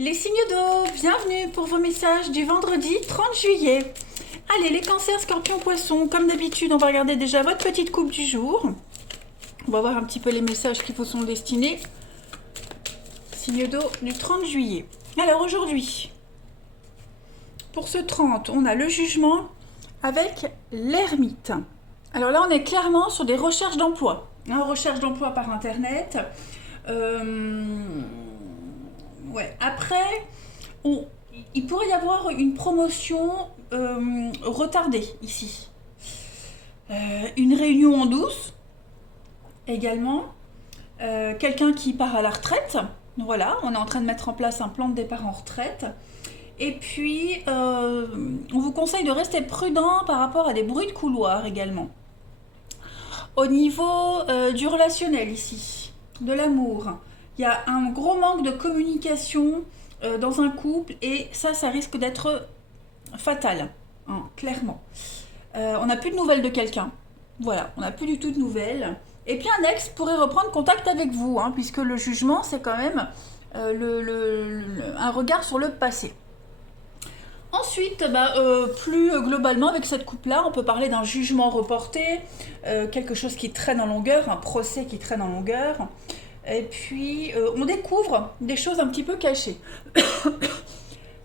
Les signes d'eau, bienvenue pour vos messages du vendredi 30 juillet. Allez, les cancers, scorpions, poissons, comme d'habitude, on va regarder déjà votre petite coupe du jour. On va voir un petit peu les messages qui vous sont destinés. Signe d'eau du 30 juillet. Alors aujourd'hui, pour ce 30, on a le jugement avec l'ermite. Alors là, on est clairement sur des recherches d'emploi. Recherche d'emploi par internet. Ouais. Après, il pourrait y avoir une promotion retardée ici. Une réunion en douce également. Quelqu'un qui part à la retraite. Voilà, on est en train de mettre en place un plan de départ en retraite. Et puis, on vous conseille de rester prudent par rapport à des bruits de couloir également. Au niveau du relationnel ici, de l'amour, il y a un gros manque de communication dans un couple et ça risque d'être fatal, hein, clairement. On n'a plus de nouvelles de quelqu'un. Voilà, on n'a plus du tout de nouvelles. Et puis un ex pourrait reprendre contact avec vous, hein, puisque le jugement, c'est quand même un regard sur le passé. Ensuite, plus globalement, avec cette coupe-là, on peut parler d'un jugement reporté, quelque chose qui traîne en longueur, un procès qui traîne en longueur. Et puis, on découvre des choses un petit peu cachées.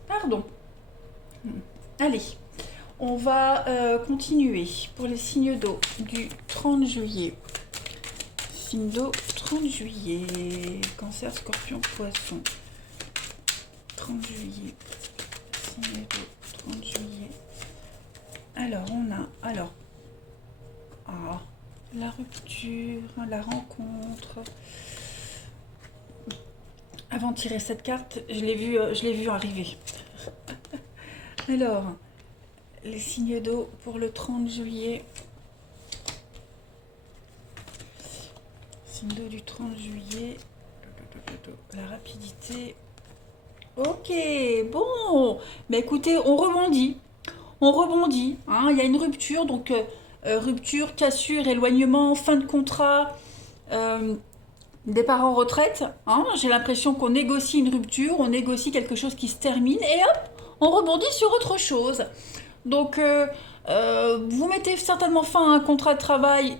Pardon. Allez, on va continuer pour les signes d'eau du 30 juillet. Signe d'eau 30 juillet. Cancer, scorpion, poisson. 30 juillet. Signe d'eau 30 juillet. Alors, on a... la rupture, la rencontre. Avant de tirer cette carte, je l'ai vu arriver. Alors, les signes d'eau pour le 30 juillet. Signe d'eau du 30 juillet. La rapidité. Ok, bon. Mais écoutez, on rebondit. On rebondit. Hein. Il y a une rupture, donc rupture, cassure, éloignement, fin de contrat. Départ en retraite, hein, j'ai l'impression qu'on négocie une rupture, on négocie quelque chose qui se termine et hop, on rebondit sur autre chose. Donc, vous mettez certainement fin à un contrat de travail,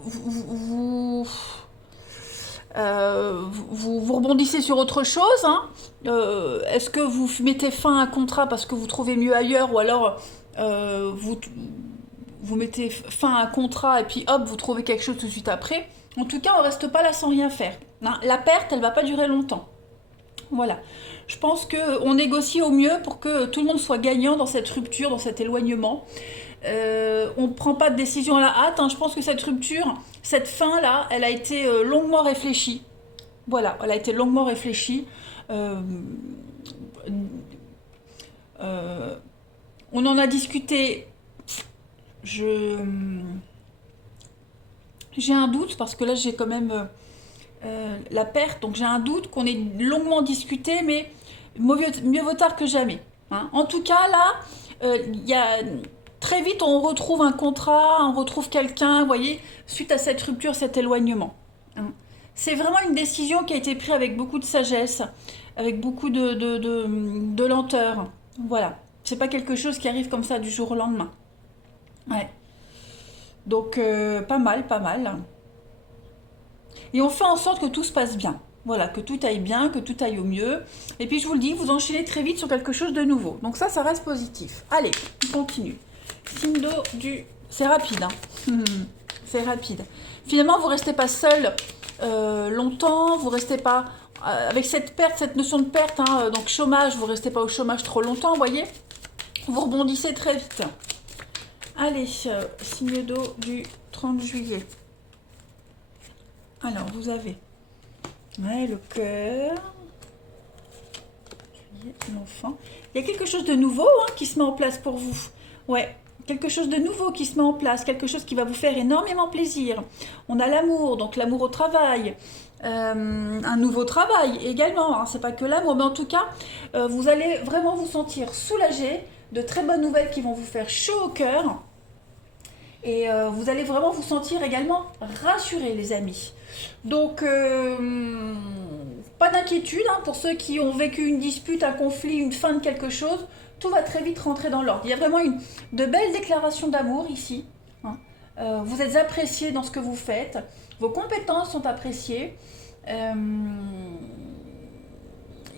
vous rebondissez sur autre chose. Hein. Est-ce que vous mettez fin à un contrat parce que vous trouvez mieux ailleurs ou alors vous mettez fin à un contrat et puis hop, vous trouvez quelque chose tout de suite après. En tout cas, on reste pas là sans rien faire. Hein, la perte, elle va pas durer longtemps. Voilà. Je pense qu'on négocie au mieux pour que tout le monde soit gagnant dans cette rupture, dans cet éloignement. On ne prend pas de décision à la hâte. Hein. Je pense que cette rupture, cette fin-là, elle a été longuement réfléchie. Voilà, elle a été longuement réfléchie. On en a discuté. J'ai un doute parce que là j'ai quand même la perte, donc j'ai un doute qu'on ait longuement discuté, mais mieux vaut tard que jamais. Hein. En tout cas là, très vite on retrouve un contrat, on retrouve quelqu'un, vous voyez, suite à cette rupture, cet éloignement. Hein. C'est vraiment une décision qui a été prise avec beaucoup de sagesse, avec beaucoup de lenteur. Voilà, c'est pas quelque chose qui arrive comme ça du jour au lendemain. Ouais. Donc pas mal, pas mal. Et on fait en sorte que tout se passe bien. Voilà, que tout aille bien, que tout aille au mieux. Et puis je vous le dis, vous enchaînez très vite sur quelque chose de nouveau. Donc ça reste positif. Allez, on continue. Signe d'eau du... C'est rapide, hein. C'est rapide. Finalement, vous restez pas seul longtemps, vous restez pas... avec cette perte, cette notion de perte, hein, donc chômage, vous restez pas au chômage trop longtemps, vous voyez. Vous rebondissez très vite. Allez, signe d'eau du 30 juillet. Alors, vous avez le cœur, l'enfant. Il y a quelque chose de nouveau qui se met en place pour vous. Ouais, quelque chose de nouveau qui se met en place, quelque chose qui va vous faire énormément plaisir. On a l'amour, donc l'amour au travail. Un nouveau travail également, hein, c'est pas que l'amour, mais en tout cas, vous allez vraiment vous sentir soulagé, de très bonnes nouvelles qui vont vous faire chaud au cœur. Et vous allez vraiment vous sentir également rassuré, les amis. Donc, pas d'inquiétude hein, pour ceux qui ont vécu une dispute, un conflit, une fin de quelque chose. Tout va très vite rentrer dans l'ordre. Il y a vraiment de belles déclarations d'amour ici. Hein. Vous êtes apprécié dans ce que vous faites. Vos compétences sont appréciées.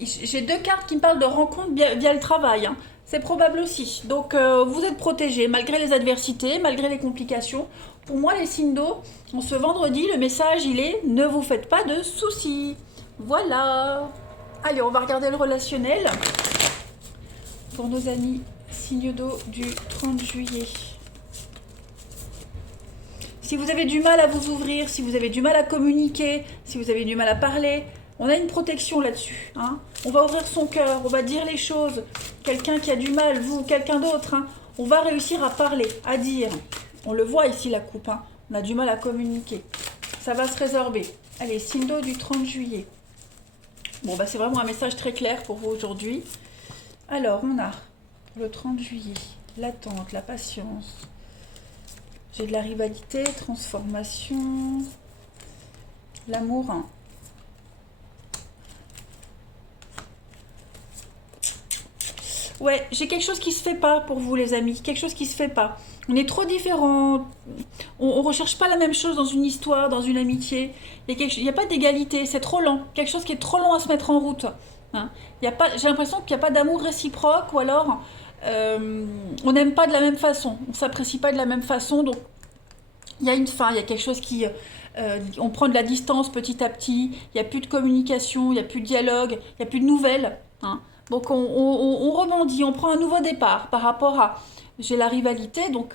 J'ai 2 cartes qui me parlent de rencontres via le travail. Hein. C'est probable aussi. Donc vous êtes protégés malgré les adversités, malgré les complications. Pour moi, les signes d'eau, ce vendredi, le message, il est « Ne vous faites pas de soucis ». Voilà. Allez, on va regarder le relationnel pour nos amis signes d'eau du 30 juillet. Si vous avez du mal à vous ouvrir, si vous avez du mal à communiquer, si vous avez du mal à parler, on a une protection là-dessus. Hein. On va ouvrir son cœur, on va dire les choses. Quelqu'un qui a du mal, vous, quelqu'un d'autre, hein, on va réussir à parler, à dire. On le voit ici, la coupe. Hein. On a du mal à communiquer. Ça va se résorber. Allez, signe d'eau du 30 juillet. Bon, bah c'est vraiment un message très clair pour vous aujourd'hui. Alors, on a le 30 juillet, l'attente, la patience. J'ai de la rivalité, transformation, l'amour. Hein. Ouais, j'ai quelque chose qui se fait pas pour vous les amis, quelque chose qui se fait pas. On est trop différents, on recherche pas la même chose dans une histoire, dans une amitié. Il n'y a pas d'égalité, c'est trop lent, quelque chose qui est trop long à se mettre en route. Hein. J'ai l'impression qu'il n'y a pas d'amour réciproque ou alors on n'aime pas de la même façon, on s'apprécie pas de la même façon, donc il y a une fin, il y a quelque chose qui... on prend de la distance petit à petit, il n'y a plus de communication, il n'y a plus de dialogue, il n'y a plus de nouvelles. Hein. Donc on rebondit, on prend un nouveau départ par rapport à... J'ai la rivalité, donc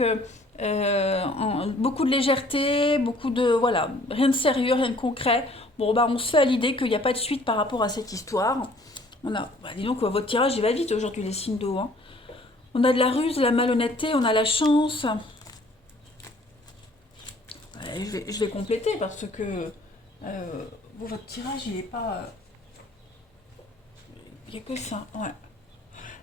beaucoup de légèreté, beaucoup de... Voilà, rien de sérieux, rien de concret. Bon, bah on se fait à l'idée qu'il n'y a pas de suite par rapport à cette histoire. On a... Bah, dis donc, votre tirage, il va vite aujourd'hui, les signes d'eau. Hein. On a de la ruse, de la malhonnêteté, on a la chance. Je vais compléter parce que votre tirage, il n'est pas... Il n'y a que ça, ouais.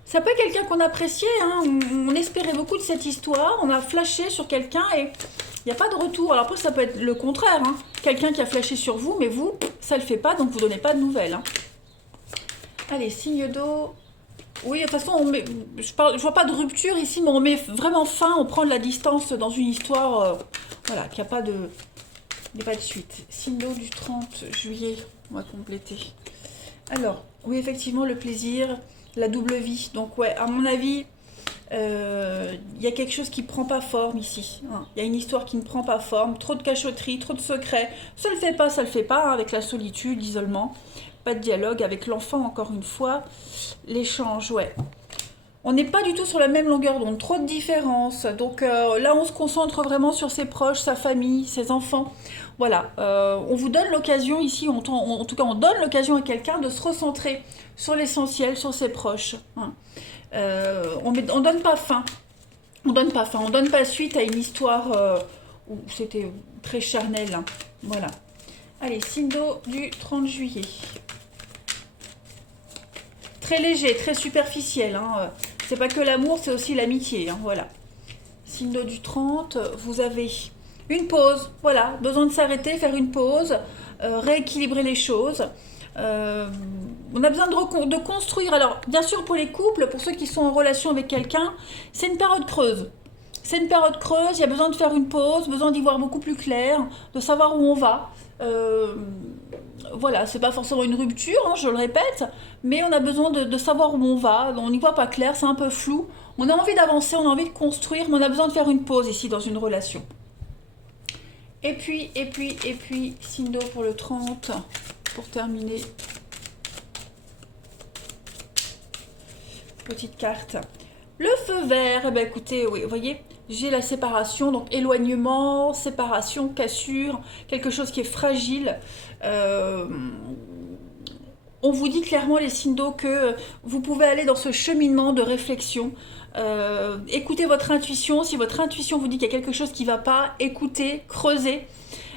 Ça peut être quelqu'un qu'on appréciait, hein. On espérait beaucoup de cette histoire, on a flashé sur quelqu'un et il n'y a pas de retour. Alors après, ça peut être le contraire, hein. Quelqu'un qui a flashé sur vous, mais vous, ça ne le fait pas, donc vous ne donnez pas de nouvelles. Hein. Allez, signe d'eau. Oui, de toute façon, je vois pas de rupture ici, mais on met vraiment fin, on prend de la distance dans une histoire, voilà, qu'il n'y a pas de... Il n'y a pas de suite. Signe d'eau du 30 juillet, on va compléter. Alors, oui, effectivement, le plaisir, la double vie. Donc, ouais, à mon avis, y a quelque chose qui ne prend pas forme ici. Hein. Y a une histoire qui ne prend pas forme. Trop de cachotterie, trop de secrets. Ça le fait pas, hein, avec la solitude, l'isolement. Pas de dialogue avec l'enfant, encore une fois. L'échange, ouais. On n'est pas du tout sur la même longueur d'onde, trop de différences. Donc là, on se concentre vraiment sur ses proches, sa famille, ses enfants. Voilà, on vous donne l'occasion ici, en tout cas, on donne l'occasion à quelqu'un de se recentrer sur l'essentiel, sur ses proches. Hein. On donne pas fin. On donne pas suite à une histoire où c'était très charnel. Hein. Voilà. Allez, signe d'eau du 30 juillet. Très léger, très superficiel. Hein. C'est pas que l'amour, c'est aussi l'amitié. Hein. Voilà. Signe d'eau du 30, vous avez une pause. Voilà, besoin de s'arrêter, faire une pause, rééquilibrer les choses. On a besoin de construire. Alors, bien sûr, pour les couples, pour ceux qui sont en relation avec quelqu'un, c'est une période creuse. C'est une période creuse, il y a besoin de faire une pause, besoin d'y voir beaucoup plus clair, de savoir où on va. Voilà, c'est pas forcément une rupture, hein, je le répète, mais on a besoin de savoir où on va, on n'y voit pas clair, c'est un peu flou. On a envie d'avancer, on a envie de construire, mais on a besoin de faire une pause ici dans une relation. Et puis, signe d'eau pour le 30, pour terminer. Petite carte. Le feu vert, eh ben écoutez, oui, vous voyez, j'ai la séparation, donc éloignement, séparation, cassure, quelque chose qui est fragile. On vous dit clairement, les signes d'eau, que vous pouvez aller dans ce cheminement de réflexion. Écoutez votre intuition. Si votre intuition vous dit qu'il y a quelque chose qui ne va pas, écoutez, creusez.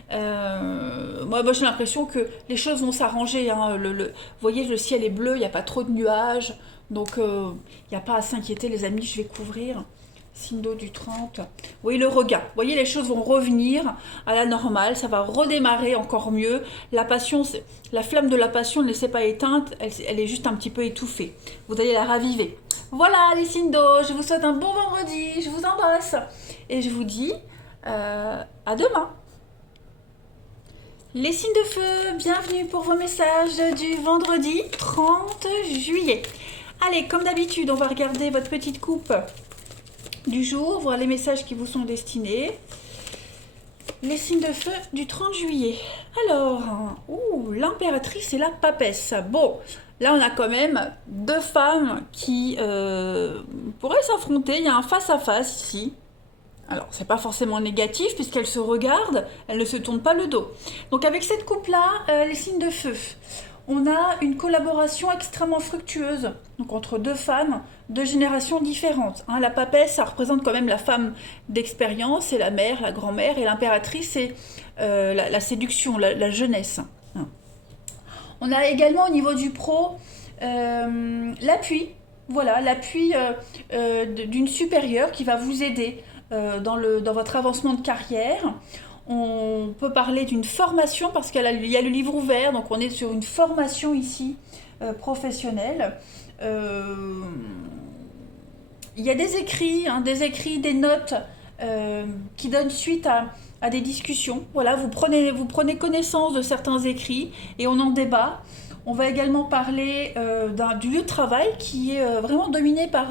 Moi j'ai l'impression que les choses vont s'arranger. Hein. Vous voyez, le ciel est bleu, il n'y a pas trop de nuages. Donc, il n'y a pas à s'inquiéter, les amis, je vais couvrir. Signe d'eau du 30. Oui, le regain. Vous voyez, les choses vont revenir à la normale, ça va redémarrer encore mieux. La passion, la flamme de la passion, ne laissez pas éteinte, elle est juste un petit peu étouffée. Vous allez la raviver. Voilà les signes d'eau, je vous souhaite un bon vendredi, je vous embrasse. Et je vous dis à demain. Les signes de feu, bienvenue pour vos messages du vendredi 30 juillet. Allez, comme d'habitude, on va regarder votre petite coupe du jour, voir les messages qui vous sont destinés. Les signes de feu du 30 juillet. Alors, l'impératrice et la papesse. Bon, là on a quand même deux femmes qui pourraient s'affronter. Il y a un face-à-face ici. Alors, c'est pas forcément négatif puisqu'elles se regardent, elles ne se tournent pas le dos. Donc avec cette coupe-là, les signes de feu, on a une collaboration extrêmement fructueuse, donc entre deux femmes, deux générations différentes. La papesse, ça représente quand même la femme d'expérience, c'est la mère, la grand-mère, et l'impératrice, c'est la séduction, la jeunesse. On a également au niveau du pro l'appui, voilà, l'appui d'une supérieure qui va vous aider dans votre avancement de carrière. On peut parler d'une formation parce qu'il y a le livre ouvert, donc on est sur une formation ici professionnelle. Il y a des écrits, des notes qui donnent suite à des discussions. Voilà, vous prenez connaissance de certains écrits et on en débat. On va également parler du lieu de travail qui est vraiment dominé par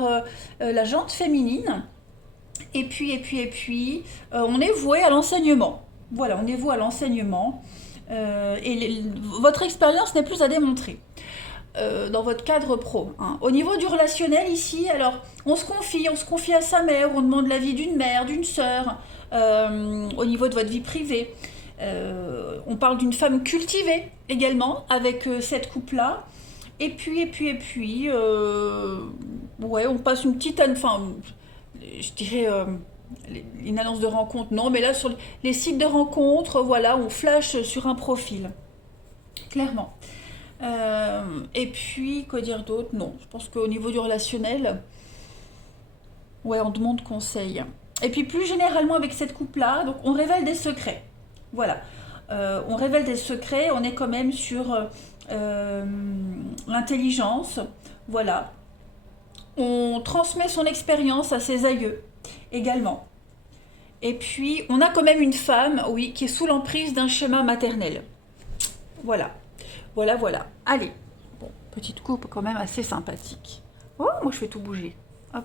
la jante féminine. Et puis, on est voué à l'enseignement. Voilà, on est voué à l'enseignement. Votre expérience n'est plus à démontrer dans votre cadre pro. Au niveau du relationnel ici, alors, on se confie à sa mère, on demande l'avis d'une mère, d'une sœur, au niveau de votre vie privée. On parle d'une femme cultivée également avec cette coupe-là. Et puis, on passe une petite... Enfin, je dirais une annonce de rencontre, non, mais là sur les sites de rencontre, voilà, on flash sur un profil, clairement. Et puis, quoi dire d'autre? Non, je pense qu'au niveau du relationnel, on demande conseil. Et puis plus généralement avec cette coupe-là, donc on révèle des secrets. Voilà, on révèle des secrets, on est quand même sur l'intelligence, voilà. On transmet son expérience à ses aïeux également. Et puis, on a quand même une femme, oui, qui est sous l'emprise d'un schéma maternel. Voilà. Allez. Bon, petite coupe quand même assez sympathique. Oh, moi je fais tout bouger. Hop.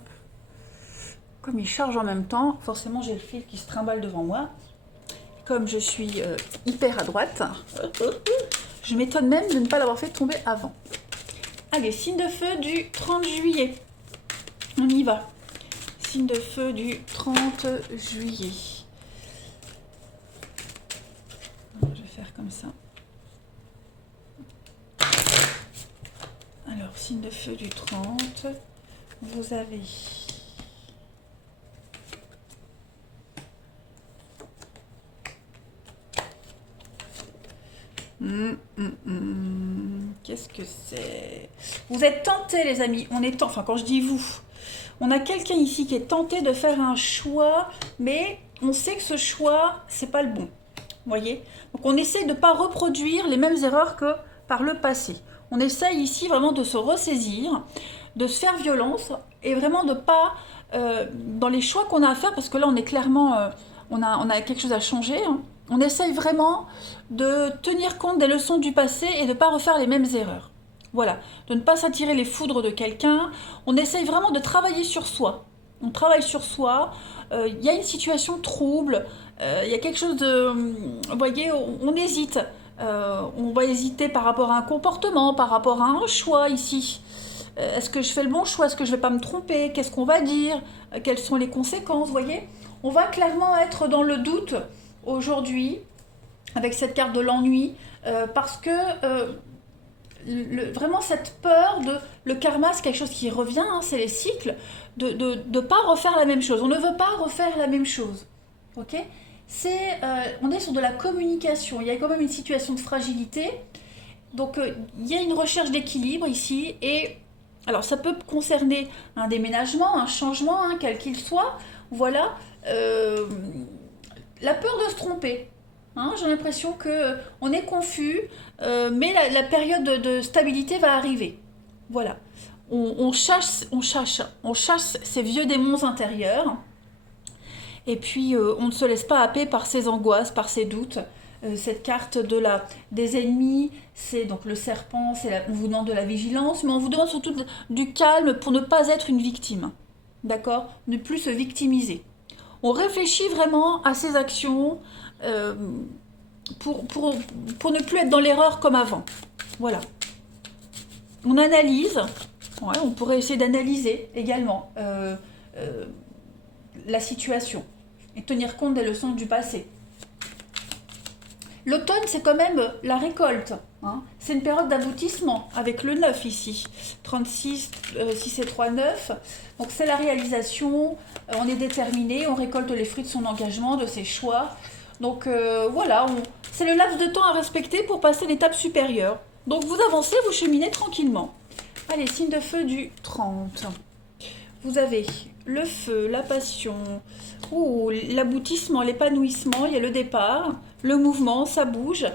Comme il charge en même temps, forcément j'ai le fil qui se trimballe devant moi. Comme je suis hyper à droite, je m'étonne même de ne pas l'avoir fait tomber avant. Allez, signe de feu du 30 juillet. On y va. Signe de feu du 30 juillet. Je vais faire comme ça. Alors, signe de feu du 30. Vous avez... Qu'est-ce que c'est? Vous êtes tentés, les amis. On est enfin, quand je dis vous, on a quelqu'un ici qui est tenté de faire un choix, mais on sait que ce choix, c'est pas le bon. Vous voyez? Donc on essaie de ne pas reproduire les mêmes erreurs que par le passé. On essaye ici vraiment de se ressaisir, de se faire violence et vraiment de pas, dans les choix qu'on a à faire, parce que là on est clairement, on a quelque chose à changer, on essaye vraiment de tenir compte des leçons du passé et de ne pas refaire les mêmes erreurs. Voilà, de ne pas s'attirer les foudres de quelqu'un. On essaye vraiment de travailler sur soi. On travaille sur soi. Il y a une situation trouble. Il y a quelque chose de... Vous voyez, on hésite. On va hésiter par rapport à un comportement, par rapport à un choix ici. Est-ce que je fais le bon choix? Est-ce que je ne vais pas me tromper? Qu'est-ce qu'on va dire? Quelles sont les conséquences? Vous voyez, on va clairement être dans le doute aujourd'hui avec cette carte de l'ennui parce que vraiment cette peur de le karma, c'est quelque chose qui revient, c'est les cycles, de ne pas refaire la même chose. On ne veut pas refaire la même chose. Ok, on est sur de la communication. Il y a quand même une situation de fragilité. Donc il y a une recherche d'équilibre ici et Alors ça peut concerner un déménagement, un changement, hein, quel qu'il soit. Voilà. La peur de se tromper. Hein, j'ai l'impression que on est confus, mais la période de stabilité va arriver. Voilà. On chasse ces vieux démons intérieurs. Et puis, on ne se laisse pas happer par ses angoisses, par ses doutes. Cette carte des ennemis, c'est donc le serpent, on vous demande de la vigilance, mais on vous demande surtout du calme pour ne pas être une victime. D'accord? Ne plus se victimiser. On réfléchit vraiment à ses actions pour ne plus être dans l'erreur comme avant. Voilà. On analyse. Ouais, on pourrait essayer d'analyser également la situation et tenir compte des leçons du passé. L'automne, c'est quand même la récolte. Hein. C'est une période d'aboutissement avec le 9 ici. 36, 6 et 3, 9. Donc c'est la réalisation, on est déterminé, on récolte les fruits de son engagement, de ses choix. Donc voilà, c'est le laps de temps à respecter pour passer l'étape supérieure. Donc vous avancez, vous cheminez tranquillement. Allez, signe de feu du 30. Vous avez le feu, la passion, l'aboutissement, l'épanouissement, il y a le départ, le mouvement, ça bouge.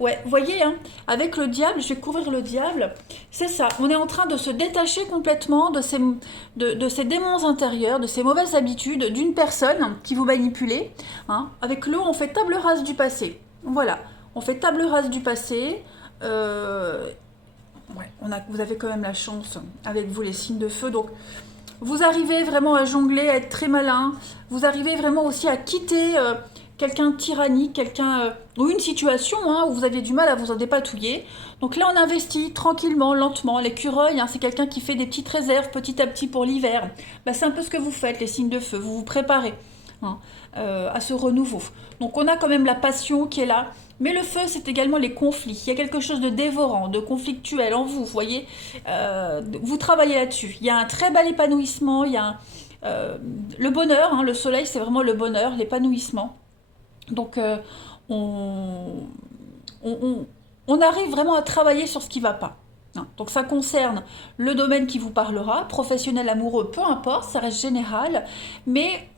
Ouais, vous voyez, hein, avec le diable, je vais couvrir le diable, c'est ça, on est en train de se détacher complètement de ces démons intérieurs, de ces mauvaises habitudes d'une personne qui vous manipulait. Hein. Avec l'eau, on fait table rase du passé. Voilà, on fait table rase du passé. Ouais, vous avez quand même la chance avec vous les signes de feu, donc vous arrivez vraiment à jongler, à être très malin. Vous arrivez vraiment aussi à quitter quelqu'un de tyrannique, ou une situation hein, où vous aviez du mal à vous en dépatouiller. Donc là, on investit tranquillement, lentement. L'écureuil, hein, c'est quelqu'un qui fait des petites réserves petit à petit pour l'hiver. Bah, c'est un peu ce que vous faites, les signes de feu. Vous vous préparez hein, à ce renouveau. Donc on a quand même la passion qui est là. Mais le feu, c'est également les conflits. Il y a quelque chose de dévorant, de conflictuel en vous, vous voyez. Vous travaillez là-dessus. Il y a un très bel épanouissement, il y a le bonheur, hein, le soleil, c'est vraiment le bonheur, l'épanouissement. Donc, on arrive vraiment à travailler sur ce qui ne va pas. Hein. Donc, ça concerne le domaine qui vous parlera, professionnel, amoureux, peu importe, ça reste général. Mais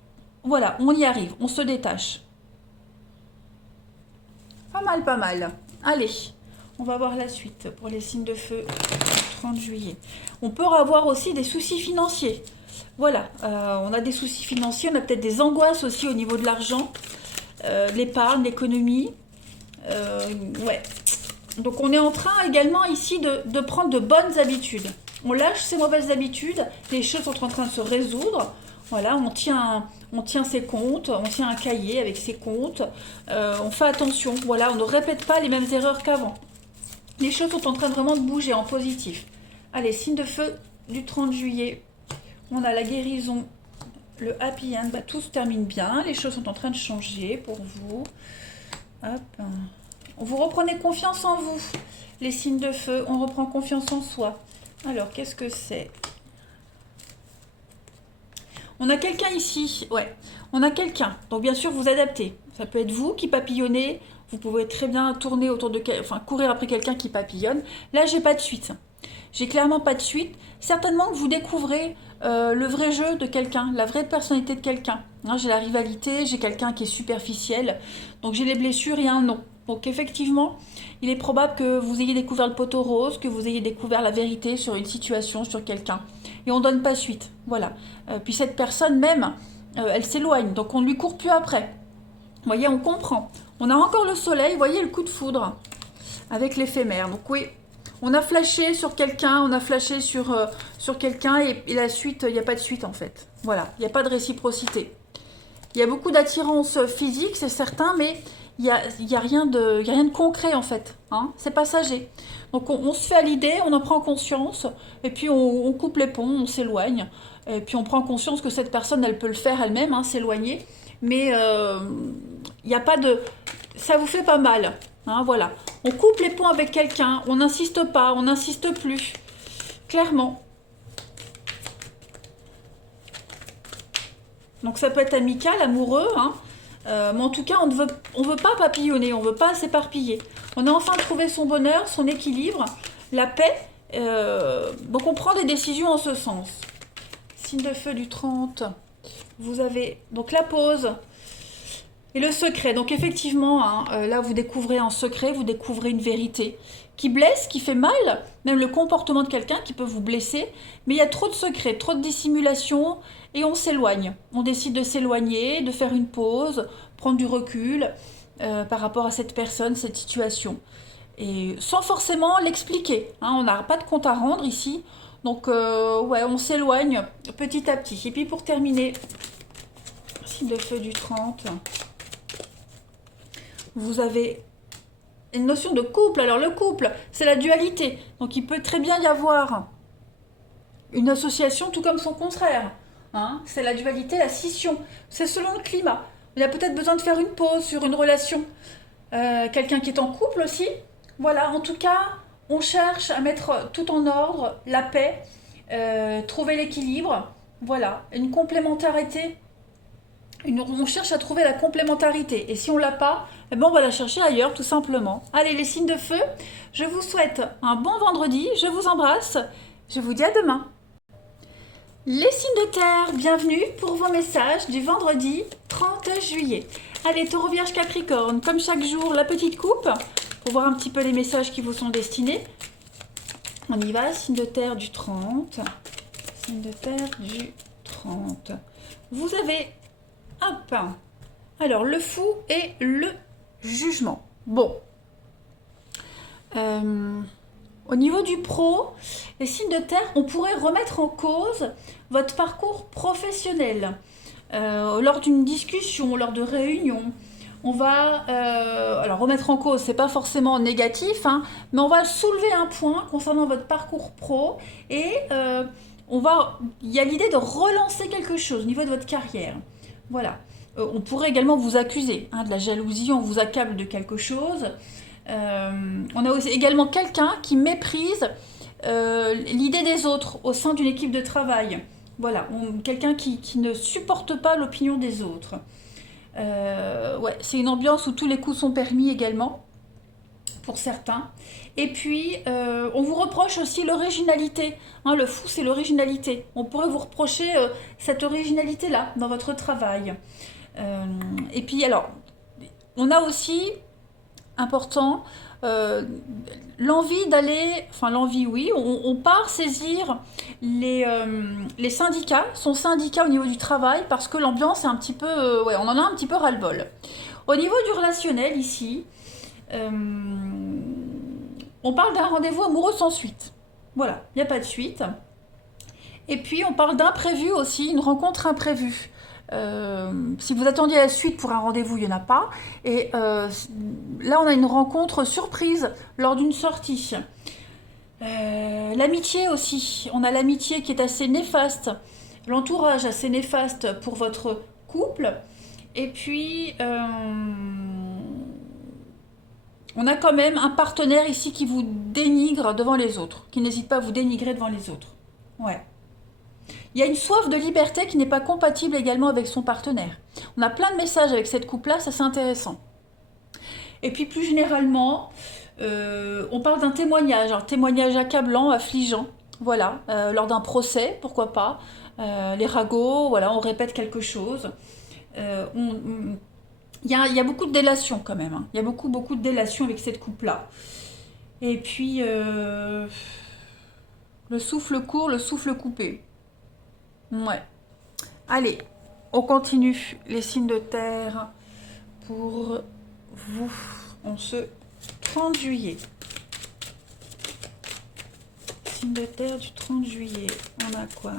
voilà, on y arrive, on se détache. Pas mal, pas mal. Allez, on va voir la suite pour les signes de feu du 30 juillet. On peut avoir aussi des soucis financiers. Voilà, on a des soucis financiers, on a peut-être des angoisses aussi au niveau de l'argent, l'épargne, l'économie. Ouais. Donc on est en train également ici de prendre de bonnes habitudes. On lâche ces mauvaises habitudes, les choses sont en train de se résoudre. Voilà, on tient ses comptes, on tient un cahier avec ses comptes, on fait attention, voilà, on ne répète pas les mêmes erreurs qu'avant. Les choses sont en train vraiment de bouger en positif. Allez, signe de feu du 30 juillet, on a la guérison, le happy end, bah, tout se termine bien, les choses sont en train de changer pour vous. Hop. Vous reprenez confiance en vous, les signes de feu, on reprend confiance en soi. Alors, qu'est-ce que c'est ? On a quelqu'un ici, ouais, on a quelqu'un. Donc bien sûr, vous adaptez. Ça peut être vous qui papillonnez, vous pouvez très bien tourner autour de, enfin courir après quelqu'un qui papillonne. Là, j'ai pas de suite. J'ai clairement pas de suite. Certainement que vous découvrez le vrai jeu de quelqu'un, la vraie personnalité de quelqu'un. Hein, j'ai la rivalité, j'ai quelqu'un qui est superficiel. Donc j'ai les blessures et un non. Donc effectivement, il est probable que vous ayez découvert le poteau rose, que vous ayez découvert la vérité sur une situation, sur quelqu'un. Et on ne donne pas suite. Voilà. Puis cette personne même, elle s'éloigne. Donc on ne lui court plus après. Vous voyez, on comprend. On a encore le soleil, vous voyez le coup de foudre avec l'éphémère. Donc oui, on a flashé sur quelqu'un, on a flashé sur quelqu'un et la suite, il n'y a pas de suite en fait. Voilà, il n'y a pas de réciprocité. Il y a beaucoup d'attirance physique, c'est certain, mais il y a rien de concret en fait. Hein, c'est passager. Donc on se fait à l'idée, on en prend conscience, et puis on coupe les ponts, on s'éloigne, et puis on prend conscience que cette personne, elle peut le faire elle-même, hein, s'éloigner, mais il n'y a pas de... Ça vous fait pas mal, hein, voilà. On coupe les ponts avec quelqu'un, on n'insiste pas, on n'insiste plus, clairement. Donc ça peut être amical, amoureux, hein, mais en tout cas, on veut pas papillonner, on ne veut pas s'éparpiller. On a enfin trouvé son bonheur, son équilibre, la paix, Donc on prend des décisions en ce sens. Signe de feu du 30, vous avez donc la pause et le secret. Donc effectivement, hein, là vous découvrez un secret, vous découvrez une vérité qui blesse, qui fait mal, même le comportement de quelqu'un qui peut vous blesser. Mais il y a trop de secrets, trop de dissimulation et on s'éloigne. On décide de s'éloigner, de faire une pause, prendre du recul par rapport à cette personne, cette situation. Et sans forcément l'expliquer, hein, on n'a pas de compte à rendre ici. Donc ouais, on s'éloigne petit à petit. Et puis pour terminer, signe de feu du 30, vous avez une notion de couple. Alors le couple, c'est la dualité. Donc il peut très bien y avoir une association tout comme son contraire. Hein, c'est la dualité, la scission. C'est selon le climat. Il y a peut-être besoin de faire une pause sur une relation. Quelqu'un qui est en couple aussi. Voilà, en tout cas, on cherche à mettre tout en ordre, la paix, trouver l'équilibre. Voilà, une complémentarité. On cherche à trouver la complémentarité. Et si on ne l'a pas, eh ben on va la chercher ailleurs, tout simplement. Allez, les signes de feu, je vous souhaite un bon vendredi. Je vous embrasse. Je vous dis à demain. Les signes de terre, bienvenue pour vos messages du vendredi 30 juillet. Allez, Taureau, Vierge, Capricorne, comme chaque jour, la petite coupe, pour voir un petit peu les messages qui vous sont destinés. On y va, signe de terre du 30. Signe de terre du 30. Vous avez un pain. Alors, le fou et le jugement. Bon. Au niveau du pro, les signes de terre, on pourrait remettre en cause votre parcours professionnel. Lors d'une discussion, lors de réunions, on va alors remettre en cause, c'est pas forcément négatif, hein, mais on va soulever un point concernant votre parcours pro et il y a l'idée de relancer quelque chose au niveau de votre carrière. Voilà. On pourrait également vous accuser de la jalousie, on vous accable de quelque chose. On a aussi également quelqu'un qui méprise l'idée des autres au sein d'une équipe de travail. Voilà, quelqu'un qui ne supporte pas l'opinion des autres. Ouais, c'est une ambiance où tous les coups sont permis également, pour certains. Et puis, on vous reproche aussi l'originalité. Hein, le fou, c'est l'originalité. On pourrait vous reprocher cette originalité-là dans votre travail. Et puis, alors, on a aussi, important, l'envie d'aller, enfin l'envie oui, on part saisir les syndicats, son syndicat au niveau du travail, parce que l'ambiance est un petit peu, ouais, on en a un petit peu ras-le-bol. Au niveau du relationnel ici, on parle d'un rendez-vous amoureux sans suite. Voilà, il n'y a pas de suite. Et puis on parle d'imprévu aussi, une rencontre imprévue. Si vous attendiez la suite pour un rendez-vous, il n'y en a pas. Et là, on a une rencontre surprise lors d'une sortie. L'amitié aussi. On a l'amitié qui est assez néfaste. L'entourage assez néfaste pour votre couple. Et puis, on a quand même un partenaire ici qui vous dénigre devant les autres. Qui n'hésite pas à vous dénigrer devant les autres. Ouais. Il y a une soif de liberté qui n'est pas compatible également avec son partenaire. On a plein de messages avec cette couple-là, ça c'est intéressant. Et puis plus généralement, on parle d'un témoignage, un témoignage accablant, affligeant, voilà, lors d'un procès, pourquoi pas, les ragots, voilà, on répète quelque chose. Il y a beaucoup de délation quand même, hein. Il y a beaucoup de délation avec cette couple-là. Et puis, le souffle court, le souffle coupé. Ouais. Allez, on continue les signes de terre pour vous en ce 30 juillet. Signe de terre du 30 juillet, on a quoi?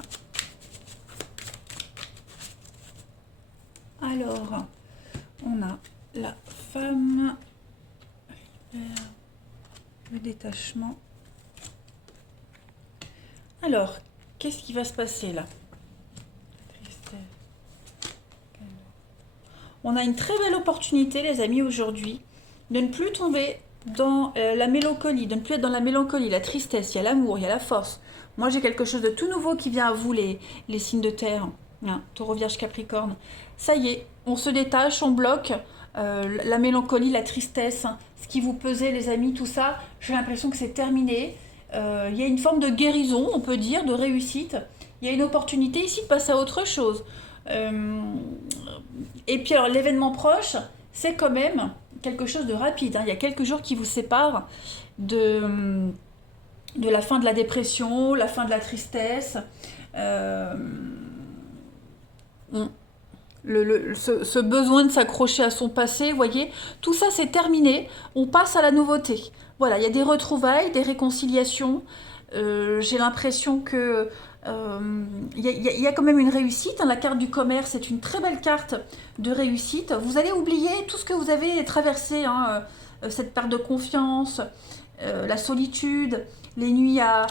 Alors, on a la femme, le détachement. Alors, qu'est-ce qui va se passer là? On a une très belle opportunité, les amis, aujourd'hui, de ne plus tomber dans la mélancolie, de ne plus être dans la mélancolie, la tristesse. Il y a l'amour, il y a la force. Moi, j'ai quelque chose de tout nouveau qui vient à vous, les signes de terre. Hein, Taureau, Vierge, Capricorne. Ça y est, on se détache, on bloque la mélancolie, la tristesse, hein, ce qui vous pesait, les amis, tout ça. J'ai l'impression que c'est terminé. Il y a une forme de guérison, on peut dire, de réussite. Il y a une opportunité ici de passer à autre chose. Euh, et puis alors l'événement proche, c'est quand même quelque chose de rapide, hein. Il y a quelques jours qui vous séparent de, de la fin de la dépression, la fin de la tristesse. Euh, on- ce besoin de s'accrocher à son passé, vous voyez, tout ça c'est terminé, on passe à la nouveauté. Voilà, il y a des retrouvailles, des réconciliations. J'ai l'impression que il y a quand même une réussite, hein. La carte du commerce est une très belle carte de réussite. Vous allez oublier tout ce que vous avez traversé, hein, cette perte de confiance, la solitude, les nuits à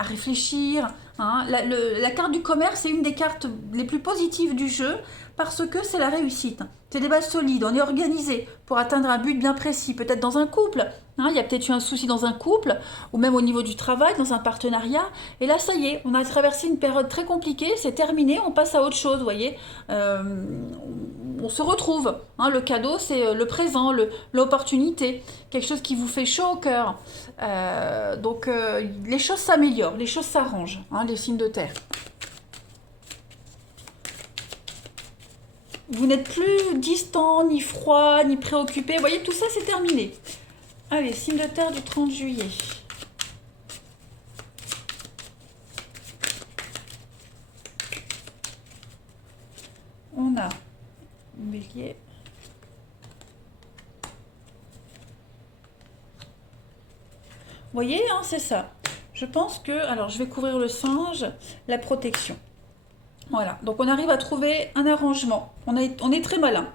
réfléchir, hein. La carte du commerce est une des cartes les plus positives du jeu parce que c'est la réussite. C'est des bases solides, on est organisé pour atteindre un but bien précis, peut-être dans un couple, hein, il y a peut-être eu un souci dans un couple, ou même au niveau du travail, dans un partenariat, et là ça y est, on a traversé une période très compliquée, c'est terminé, on passe à autre chose, vous voyez. Euh, on se retrouve, hein, le cadeau c'est le présent, l'opportunité, quelque chose qui vous fait chaud au cœur. Les choses s'améliorent, les choses s'arrangent, hein, les signes de terre. Vous n'êtes plus distant, ni froid, ni préoccupé. Vous voyez, tout ça, c'est terminé. Allez, signe de terre du 30 juillet. On a bélier. Vous voyez, hein, c'est ça. Je pense que... Alors, je vais couvrir le singe, la protection. Voilà, donc on arrive à trouver un arrangement. On est très malin,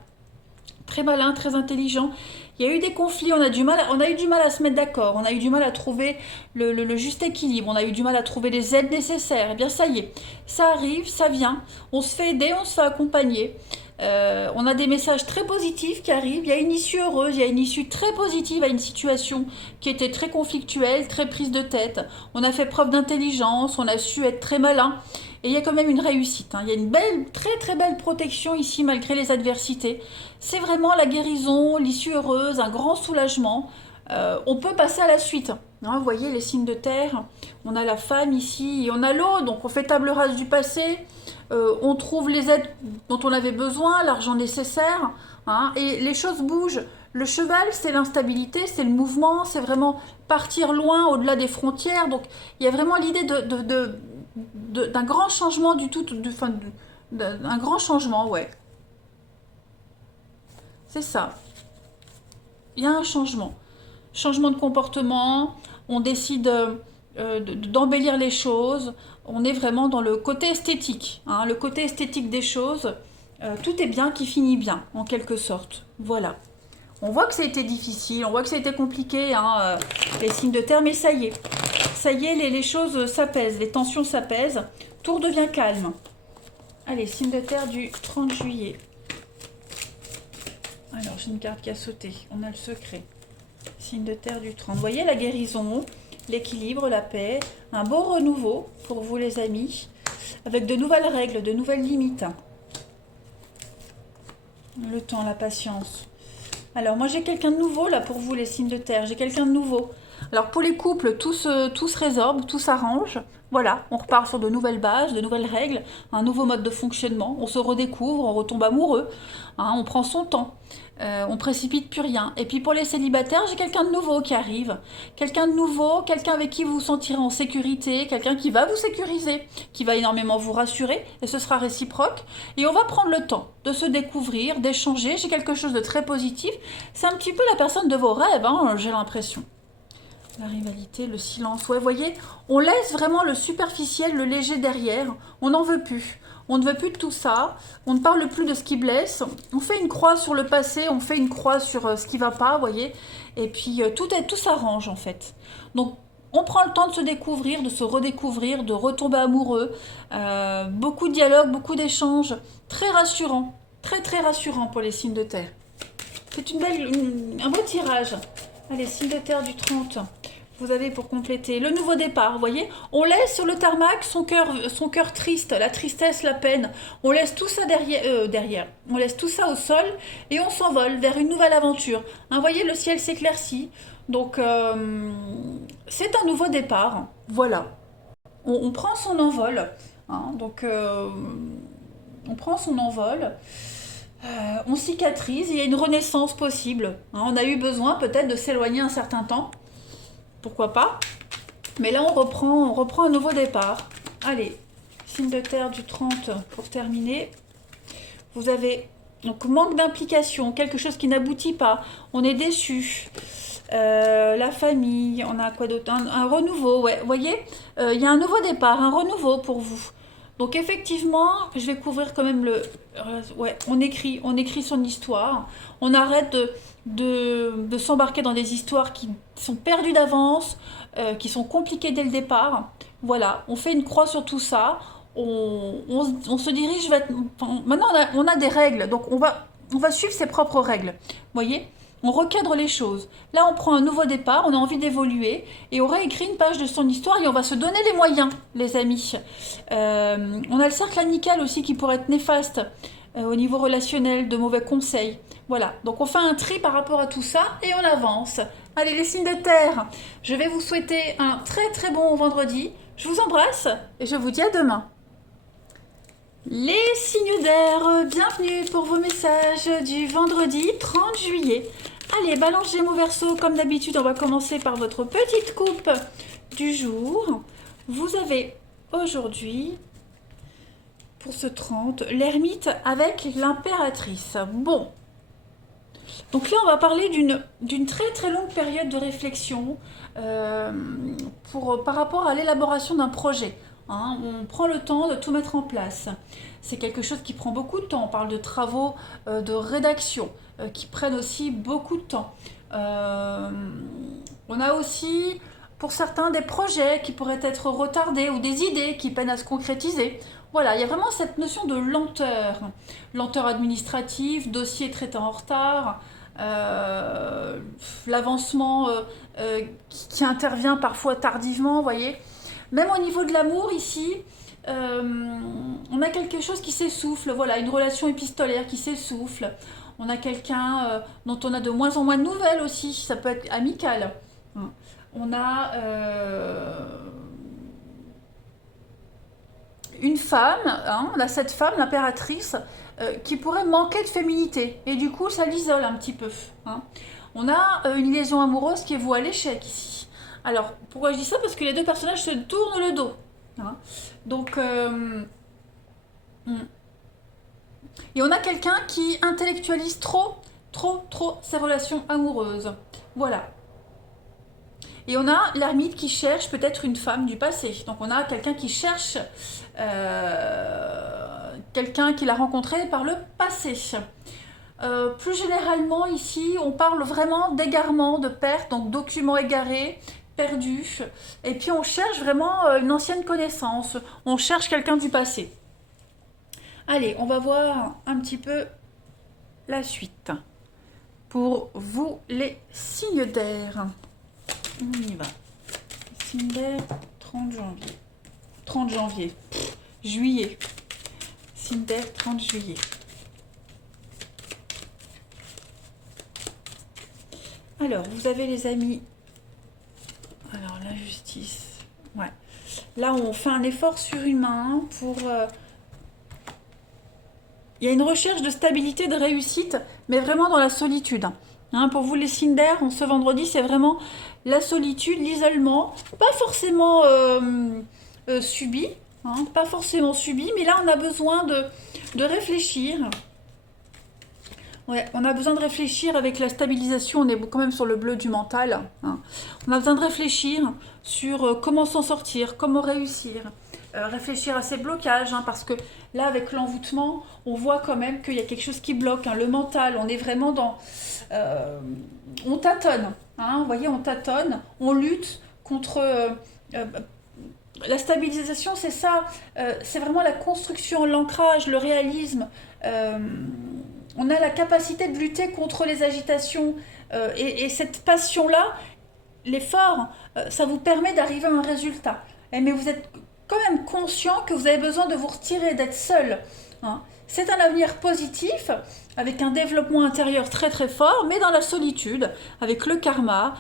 très intelligent. Il y a eu des conflits, on a eu du mal à se mettre d'accord, on a eu du mal à trouver le juste équilibre, on a eu du mal à trouver les aides nécessaires. Eh bien ça y est, ça arrive, ça vient, on se fait aider, on se fait accompagner. On a des messages très positifs qui arrivent, il y a une issue heureuse, il y a une issue très positive à une situation qui était très conflictuelle, très prise de tête. On a fait preuve d'intelligence, on a su être très malin. Et il y a quand même une réussite, hein. Il y a une belle, très très belle protection ici malgré les adversités. C'est vraiment la guérison, l'issue heureuse, un grand soulagement. On peut passer à la suite, hein. Vous voyez les signes de terre, on a la femme ici, et on a l'eau, donc on fait table rase du passé, on trouve les aides dont on avait besoin, l'argent nécessaire, hein, et les choses bougent. Le cheval, c'est l'instabilité, c'est le mouvement, c'est vraiment partir loin, au-delà des frontières. Donc il y a vraiment l'idée d'un grand changement du tout, d'un grand changement, ouais. C'est ça. Il y a un changement. Changement de comportement, on décide d'embellir les choses, on est vraiment dans le côté esthétique, hein, le côté esthétique des choses. Tout est bien qui finit bien, en quelque sorte. Voilà. On voit que ça a été difficile, on voit que ça a été compliqué, hein, les signes de terre, mais ça y est. Ça y est, les choses s'apaisent, les tensions s'apaisent, tout redevient calme. Allez, signe de terre du 30 juillet. Alors, j'ai une carte qui a sauté, on a le secret. Signe de terre du 30. Vous voyez la guérison, l'équilibre, la paix, un beau renouveau pour vous les amis, avec de nouvelles règles, de nouvelles limites. Le temps, la patience. Alors moi j'ai quelqu'un de nouveau là pour vous les signes de terre, j'ai quelqu'un de nouveau. Alors pour les couples, tout se résorbe, tout s'arrange. Voilà, on repart sur de nouvelles bases, de nouvelles règles, un nouveau mode de fonctionnement. On se redécouvre, on retombe amoureux, hein, on prend son temps, on précipite plus rien. Et puis pour les célibataires, j'ai quelqu'un de nouveau qui arrive. Quelqu'un de nouveau, quelqu'un avec qui vous vous sentirez en sécurité, quelqu'un qui va vous sécuriser, qui va énormément vous rassurer, et ce sera réciproque. Et on va prendre le temps de se découvrir, d'échanger. J'ai quelque chose de très positif. C'est un petit peu la personne de vos rêves, hein, j'ai l'impression. La rivalité, le silence. Ouais, vous voyez, on laisse vraiment le superficiel, le léger derrière. On n'en veut plus. On ne veut plus de tout ça. On ne parle plus de ce qui blesse. On fait une croix sur le passé, on fait une croix sur ce qui ne va pas, vous voyez. Et puis tout s'arrange en fait. Donc on prend le temps de se découvrir, de se redécouvrir, de retomber amoureux. Beaucoup de dialogue, beaucoup d'échanges. Très rassurant. Très très rassurant pour les signes de terre. C'est un beau tirage. Allez, signe de terre du 30. Vous avez pour compléter le nouveau départ, vous voyez. On laisse sur le tarmac son cœur triste, la tristesse, la peine. On laisse tout ça derrière. On laisse tout ça au sol et on s'envole vers une nouvelle aventure. Hein, vous voyez, le ciel s'éclaircit. Donc, c'est un nouveau départ. Voilà. On prend son envol. Hein. Donc, on prend son envol. On cicatrise. Il y a une renaissance possible. Hein. On a eu besoin peut-être de s'éloigner un certain temps. Pourquoi pas. Mais là, on reprend un nouveau départ. Allez, signe de terre du 30 pour terminer. Vous avez donc manque d'implication, quelque chose qui n'aboutit pas. On est déçu. La famille, on a quoi d'autre, un renouveau, ouais. Vous voyez, il y a un nouveau départ, un renouveau pour vous. Donc effectivement, je vais couvrir quand même le... ouais, on écrit son histoire. On arrête de s'embarquer dans des histoires qui sont perdues d'avance, qui sont compliquées dès le départ. Voilà, on fait une croix sur tout ça. On se dirige vers... enfin, maintenant, on a des règles, donc on va suivre ses propres règles. Vous voyez? On recadre les choses. Là, on prend un nouveau départ, on a envie d'évoluer et on réécrit une page de son histoire et on va se donner les moyens, les amis. On a le cercle amical aussi qui pourrait être néfaste au niveau relationnel, de mauvais conseils. Voilà, donc on fait un tri par rapport à tout ça et on avance. Allez, les signes de terre, je vais vous souhaiter un très très bon vendredi. Je vous embrasse et je vous dis à demain. Les signes d'air, bienvenue pour vos messages du vendredi 30 juillet. Allez, balance Gémeaux Verseau, comme d'habitude, on va commencer par votre petite coupe du jour. Vous avez aujourd'hui, pour ce 30, l'ermite avec l'impératrice. Bon, donc là on va parler d'une très très longue période de réflexion par rapport à l'élaboration d'un projet. Hein, on prend le temps de tout mettre en place. C'est quelque chose qui prend beaucoup de temps. On parle de travaux de rédaction qui prennent aussi beaucoup de temps. On a aussi, pour certains, des projets qui pourraient être retardés ou des idées qui peinent à se concrétiser. Voilà, il y a vraiment cette notion de lenteur. Lenteur administrative, dossier traité en retard, l'avancement qui intervient parfois tardivement, vous voyez. Même au niveau de l'amour, ici, on a quelque chose qui s'essouffle, voilà, une relation épistolaire qui s'essouffle. On a quelqu'un dont on a de moins en moins de nouvelles aussi, ça peut être amical. On a une femme, hein, on a cette femme, l'impératrice, qui pourrait manquer de féminité. Et du coup, ça l'isole un petit peu. Hein. On a une liaison amoureuse qui est vouée à l'échec ici. Alors, pourquoi je dis ça? Parce que les deux personnages se tournent le dos. Hein. Donc, et on a quelqu'un qui intellectualise trop ses relations amoureuses. Voilà. Et on a l'ermite qui cherche peut-être une femme du passé. Donc on a quelqu'un qui cherche quelqu'un qu'il a rencontré par le passé. Plus généralement ici, on parle vraiment d'égarement, de perte, donc documents égarés, perdus. Et puis on cherche vraiment une ancienne connaissance. On cherche quelqu'un du passé. Allez, on va voir un petit peu la suite. Pour vous, les signes d'air. On y va. Signe d'air, 30 janvier. 30 janvier. Juillet. Signe d'air, 30 juillet. Alors, vous avez les amis. Alors, la justice. Ouais. Là, on fait un effort surhumain pour... Il y a une recherche de stabilité, de réussite, mais vraiment dans la solitude. Hein, pour vous, les signes d'air, ce vendredi, c'est vraiment la solitude, l'isolement, pas forcément subi, hein, pas forcément subi, mais là, on a besoin de réfléchir. Ouais, on a besoin de réfléchir avec la stabilisation, on est quand même sur le bleu du mental. Hein. On a besoin de réfléchir sur comment s'en sortir, comment réussir. Réfléchir à ces blocages, hein, parce que là, avec l'envoûtement, on voit quand même qu'il y a quelque chose qui bloque, hein, le mental, on est vraiment dans... on tâtonne, hein, vous voyez, on tâtonne, on lutte contre... la stabilisation, c'est ça, c'est vraiment la construction, l'ancrage, le réalisme. On a la capacité de lutter contre les agitations et cette passion-là, l'effort, ça vous permet d'arriver à un résultat. Mais vous êtes quand même conscient que vous avez besoin de vous retirer, d'être seul. hein. C'est un avenir positif, avec un développement intérieur très très fort, mais dans la solitude, avec le karma,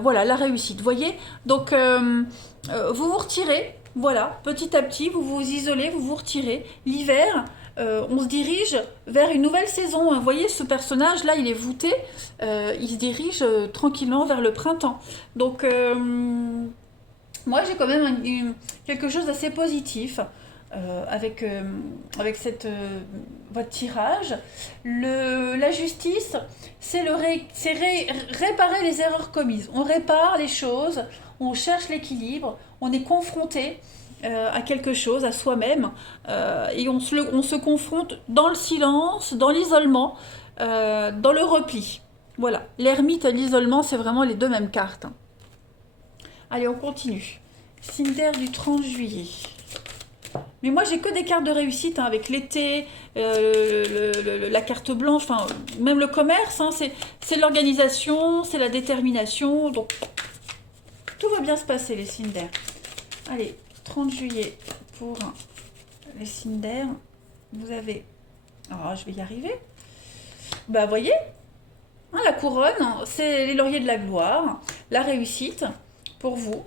voilà, la réussite. Vous voyez? Donc, vous vous retirez, voilà, petit à petit, vous vous isolez, vous vous retirez. L'hiver, on se dirige vers une nouvelle saison, hein. Vous voyez, ce personnage-là, il est voûté, il se dirige tranquillement vers le printemps. Donc, moi, j'ai quand même quelque chose d'assez positif avec votre tirage. La justice, c'est réparer les erreurs commises. On répare les choses, on cherche l'équilibre, on est confronté à quelque chose, à soi-même, et on se confronte dans le silence, dans l'isolement, dans le repli. Voilà, l'ermite et l'isolement, c'est vraiment les deux mêmes cartes. Allez, on continue. Cinder du 30 juillet. Mais moi, j'ai que des cartes de réussite, hein, avec l'été, la carte blanche, enfin, même le commerce, hein, c'est l'organisation, c'est la détermination. Donc, tout va bien se passer, les Cinder. Allez, 30 juillet pour les Cinder. Vous avez... Ah, je vais y arriver. Bah, voyez, hein, la couronne, c'est les lauriers de la gloire, la réussite pour vous.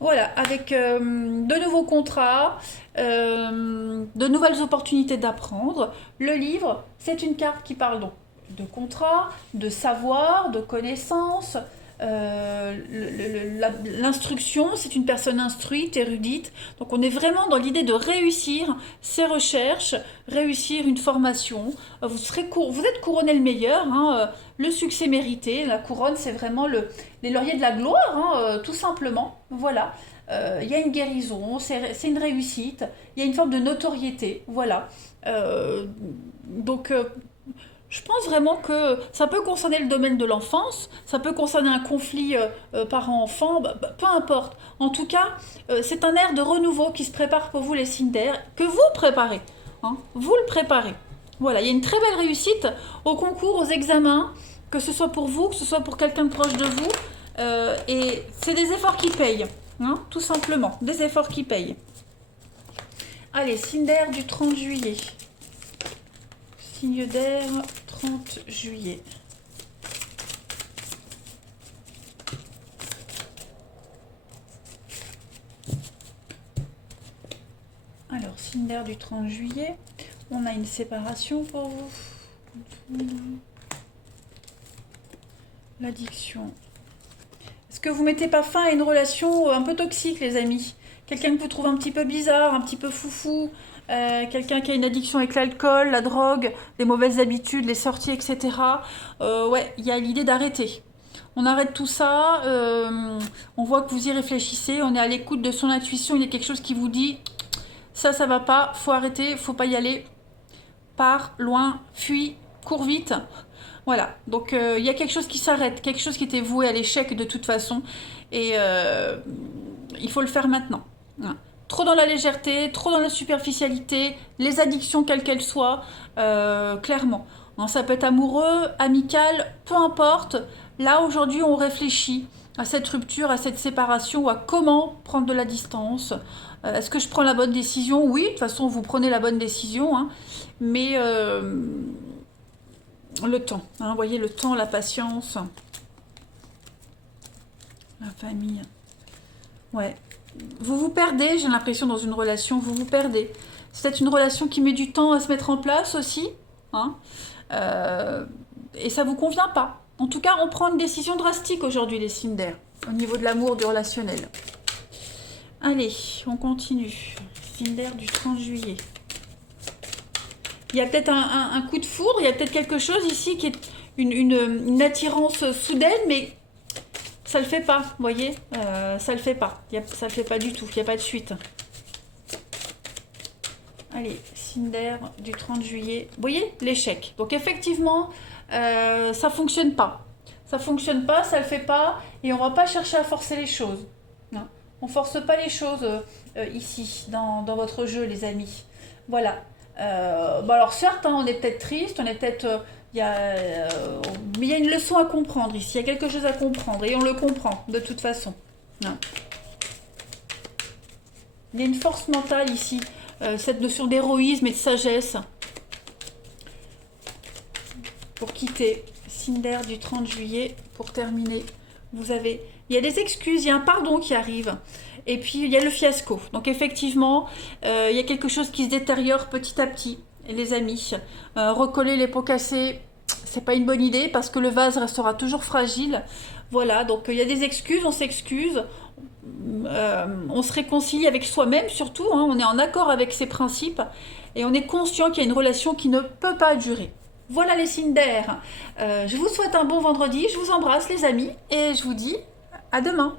Voilà, avec de nouveaux contrats, de nouvelles opportunités d'apprendre. Le livre, c'est une carte qui parle donc de contrat, de savoir, de connaissance. L'instruction, c'est une personne instruite, érudite. Donc on est vraiment dans l'idée de réussir ses recherches, réussir une formation. Vous êtes couronné le meilleur, hein, le succès mérité. La couronne, c'est vraiment les lauriers de la gloire, hein, tout simplement. Voilà. Il y a une guérison, c'est une réussite, il y a une forme de notoriété. Voilà. Donc, je pense vraiment que ça peut concerner le domaine de l'enfance, ça peut concerner un conflit parent-enfant, peu importe. En tout cas, c'est un air de renouveau qui se prépare pour vous, les Cinder, que vous préparez, hein. Vous le préparez. Voilà, il y a une très belle réussite au concours, aux examens, que ce soit pour vous, que ce soit pour quelqu'un de proche de vous. Et c'est des efforts qui payent, hein, tout simplement, des efforts qui payent. Allez, Cinder du 30 juillet. Signe d'air, 30 juillet. Alors, signe d'air du 30 juillet. On a une séparation pour vous. L'addiction. Est-ce que vous mettez pas fin à une relation un peu toxique, les amis? Quelqu'un que vous trouvez un petit peu bizarre, un petit peu foufou, quelqu'un qui a une addiction avec l'alcool, la drogue, des mauvaises habitudes, les sorties, etc. Ouais, il y a l'idée d'arrêter. On arrête tout ça, on voit que vous y réfléchissez, on est à l'écoute de son intuition, il y a quelque chose qui vous dit ça va pas, faut arrêter, faut pas y aller, pars, loin, fuis, cours vite. Voilà, donc il y a quelque chose qui s'arrête, quelque chose qui était voué à l'échec de toute façon, et il faut le faire maintenant. Voilà. Trop dans la légèreté, trop dans la superficialité, les addictions quelles qu'elles soient, clairement. Ça peut être amoureux, amical, peu importe. Là, aujourd'hui, on réfléchit à cette rupture, à cette séparation, ou à comment prendre de la distance. Est-ce que je prends la bonne décision? Oui, de toute façon, vous prenez la bonne décision, hein, mais le temps, hein, vous voyez, le temps, la patience, la famille. Ouais. Vous vous perdez, j'ai l'impression, dans une relation, vous vous perdez. C'est peut-être une relation qui met du temps à se mettre en place aussi, hein, et ça vous convient pas. En tout cas, on prend une décision drastique aujourd'hui, les Cinder, au niveau de l'amour, du relationnel. Allez, on continue. Cinder du 30 juillet. Il y a peut-être un coup de foudre, il y a peut-être quelque chose ici qui est une attirance soudaine, mais ça le fait pas, vous voyez, ça le fait pas. Ça le fait pas du tout, il n'y a pas de suite. Allez, Cinder du 30 juillet. Vous voyez, l'échec. Donc effectivement, ça fonctionne pas. Ça fonctionne pas, ça le fait pas, et on va pas chercher à forcer les choses. Non. On force pas les choses ici, dans votre jeu, les amis. Voilà. Bon alors certes, hein, on est peut-être triste, on est peut-être... mais il y a une leçon à comprendre ici, il y a quelque chose à comprendre, et on le comprend, de toute façon. Non. Il y a une force mentale ici. cette notion d'héroïsme et de sagesse pour quitter. Cinder du 30 juillet, pour terminer, il y a des excuses, il y a un pardon qui arrive, et puis il y a le fiasco. Donc effectivement, il y a quelque chose qui se détériore petit à petit, les amis. Recoller les pots cassés, c'est pas une bonne idée, parce que le vase restera toujours fragile. Voilà, donc il y a des excuses, on s'excuse, on se réconcilie avec soi-même surtout, hein, on est en accord avec ses principes, et on est conscient qu'il y a une relation qui ne peut pas durer. Voilà les signes d'air. Je vous souhaite un bon vendredi, je vous embrasse les amis, et je vous dis à demain.